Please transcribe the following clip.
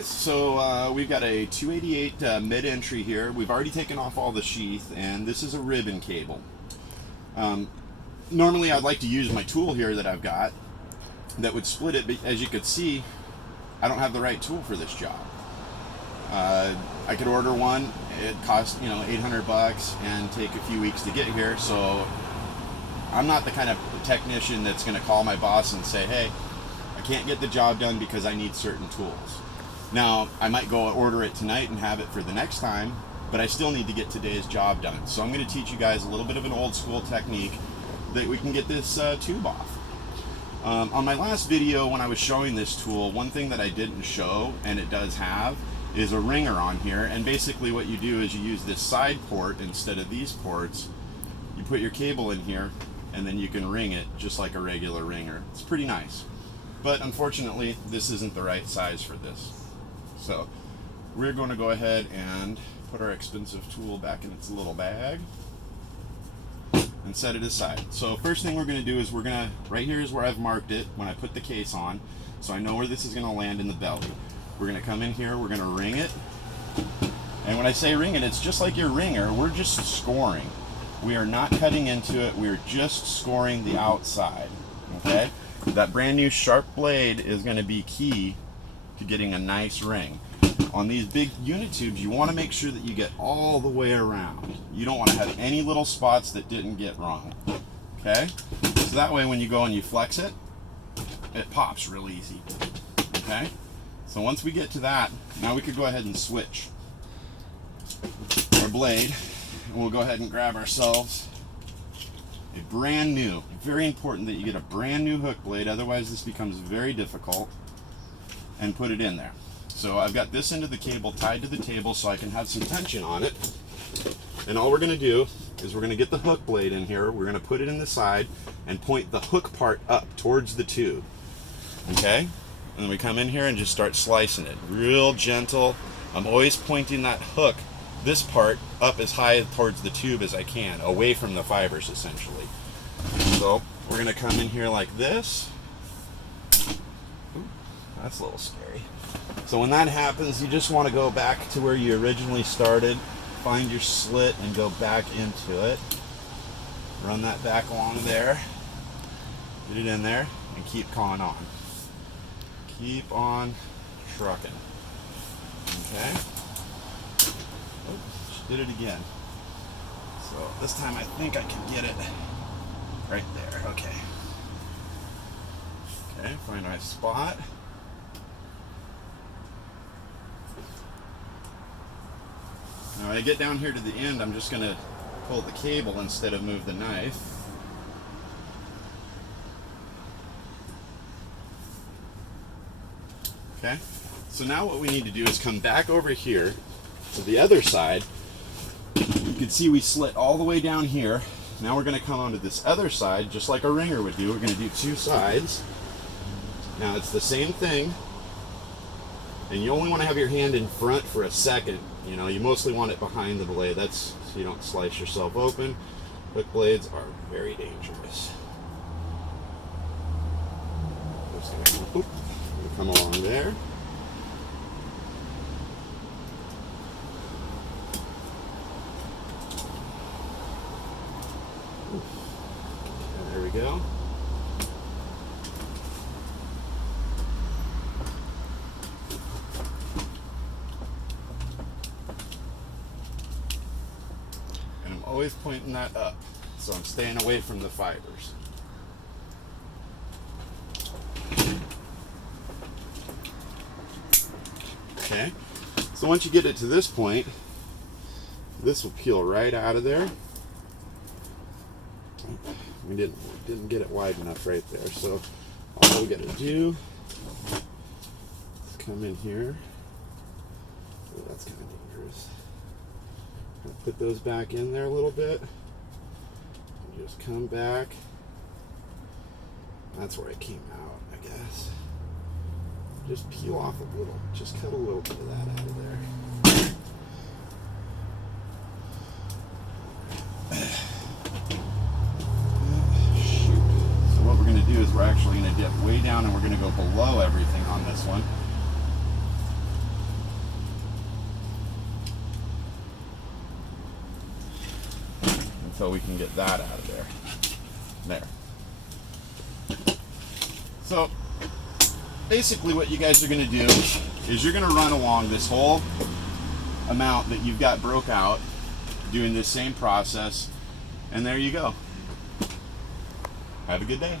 So we've got a 288 mid-entry here. We've already taken off all the sheath, and this is a ribbon cable. Um, Normally I'd like to use my tool here that I've got that would split it, but as you could see, I don't have the right tool for this job. I could order one. It costs, 800 bucks and take a few weeks to get here. So I'm not the kind of technician that's going to call my boss and say, hey, I can't get the job done because I need certain tools. Now, I might go order it tonight and have it for the next time, but I still need to get today's job done. So I'm going to teach you guys a little bit of an old school technique that we can get this tube off. On my last video when I was showing this tool, one thing that I didn't show, and it does have, is a ringer on here. And basically what you do is you use this side port instead of these ports. You put your cable in here, and then you can ring it just like a regular ringer. It's pretty nice. But unfortunately, this isn't the right size for this. So we're going to go ahead and put our expensive tool back in its little bag and set it aside. So first thing we're going to do is right here is where I've marked it when I put the case on, so I know where this is going to land in the belly. We're going to come in here, we're going to ring it. And when I say ring it, it's just like your ringer. We're just scoring. We are not cutting into it, we're just scoring the outside. Okay? That brand new sharp blade is going to be key to getting a nice ring. On these big unit tubes, you want to make sure that you get all the way around. You don't want to have any little spots that didn't get wrong. Okay? So that way when you go and you flex it, it pops real easy. Okay? So once we get to that, now we could go ahead and switch our blade, and we'll go ahead and grab ourselves a brand new, very important that you get a brand new hook blade, otherwise this becomes very difficult, and put it in there. So I've got this end of the cable tied to the table so I can have some tension on it. And all we're going to do is we're going to get the hook blade in here, we're going to put it in the side and point the hook part up towards the tube. Okay? And then we come in here and just start slicing it. Real gentle. I'm always pointing that hook, this part, up as high towards the tube as I can, away from the fibers essentially. So we're going to come in here like this. Ooh, that's a little scary. So when that happens, you just want to go back to where you originally started, find your slit and go back into it. Run that back along there, get it in there, and keep calling on. Keep on trucking. Okay? Oh, she did it again. So this time I think I can get it right there. Okay. Okay, find my spot. Now when I get down here to the end, I'm just going to pull the cable instead of move the knife. Okay, so now what we need to do is come back over here to the other side. You can see we slit all the way down here. Now we're going to come onto this other side, just like a ringer would do. We're going to do two sides. Now it's the same thing, and you only want to have your hand in front for a second. You mostly want it behind the blade. That's so you don't slice yourself open. Hook blades are very dangerous. Just gonna come along there. Okay, there we go. Always pointing that up, so I'm staying away from the fibers. Okay, so once you get it to this point, this will peel right out of there. We didn't get it wide enough right there, so all we got to do is come in here. Oh, that's kind of dangerous. Put those back in there a little bit. Just come back. That's where it came out, I guess. Just peel off a little. Just cut a little bit of that out of there. Shoot. So what we're going to do is we're actually going to dip way down and we're going to go below everything on this one. until we can get that out of there. There. So basically what you guys are going to do is you're going to run along this whole amount that you've got broke out, doing this same process, and there you go. Have a good day.